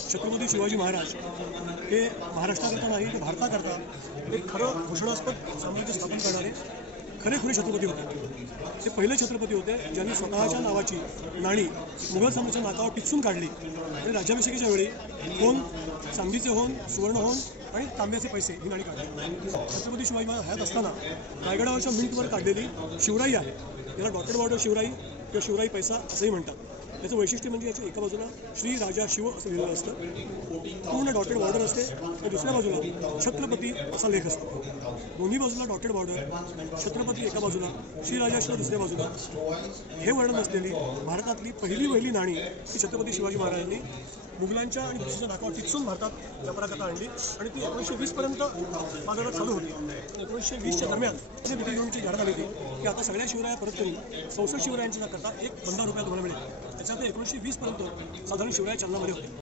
छत्रपती शिवाजी महाराज हे महाराष्ट्राकरता नाही तर भारताकरता एक खरं घोषणास्पद साम्राज्य स्थापन करणारे खरेखुरे छत्रपती होते। ते पहिले छत्रपती होते ज्यांनी स्वतःच्या नावाची नाणी मुघल साम्राज्याच्या नाकावर टिचून काढली आणि राज्याभिषेकीच्या वेळी होन, चांदीचे होन, सुवर्ण होन आणि तांब्याचे पैसे ही नाणी काढली। छत्रपती शिवाजी महाराज हयात असताना रायगडावरच्या मिंटवर काढलेली शिवराई आहे, याला डॉटेड बॉर्डर शिवराई किंवा शिवराई पैसा असंही म्हणतात। याचं वैशिष्ट्य म्हणजे याच्या एका बाजूला श्री राजा शिव असं लिहिलेलं असतं, पूर्ण डॉटेड बॉर्डर असते, आणि दुसऱ्या बाजूला छत्रपती असा लेख असतो। दोन्ही बाजूला डॉटेड बॉर्डर, छत्रपती एका बाजूला, श्री राजा शिव दुसऱ्या बाजूला। हे वर्णन असलेली भारतातली पहिली नाणी ही छत्रपती शिवाजी महाराजांनी मुघलांच्या आणि ब्रिटिशांच्या नाकावर टिचून भारतात व्यापाराकरता आणली आणि ती 1920 पर्यंत बाजारात चालू होती। 1920च्या दरम्यान ब्रिटिश गव्हर्नमेंटची जाहिरात आली होती की आता सगळ्या शिवराया परत करून 64 शिवरायांच्या करता 1 बंधा रुपया तुम्हाला मिळेल। त्याच्यात 1920 पर्यंत साधारण शिवराय चलनामध्ये होते।